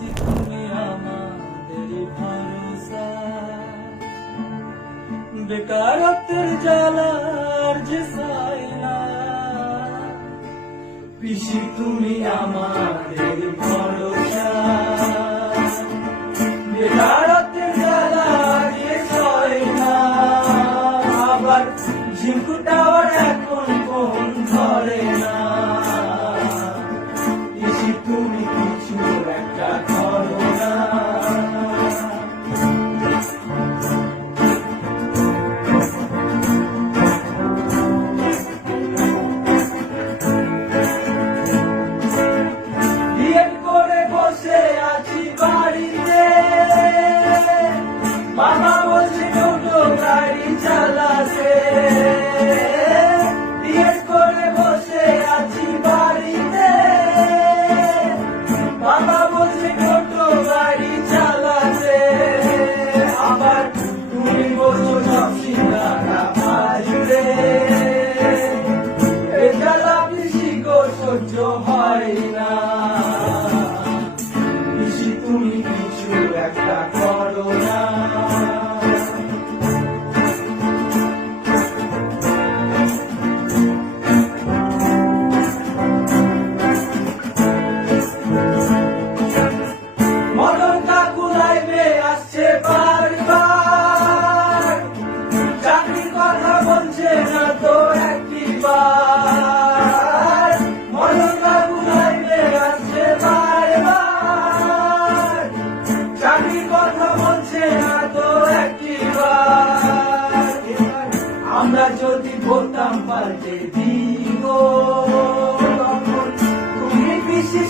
আছি তুমি আমাদের ভরসা বেকারত্বের জ্বালার যে সাইনা পিসি তুমি আমার সহ্য হয় না। তুমি কিছু একটা কর।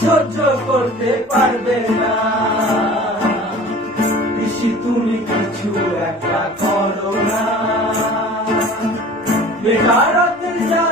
সহ্য করতে পারবে না। বেশি তুমি কিছু একটা করো না। বেকারত্বের যা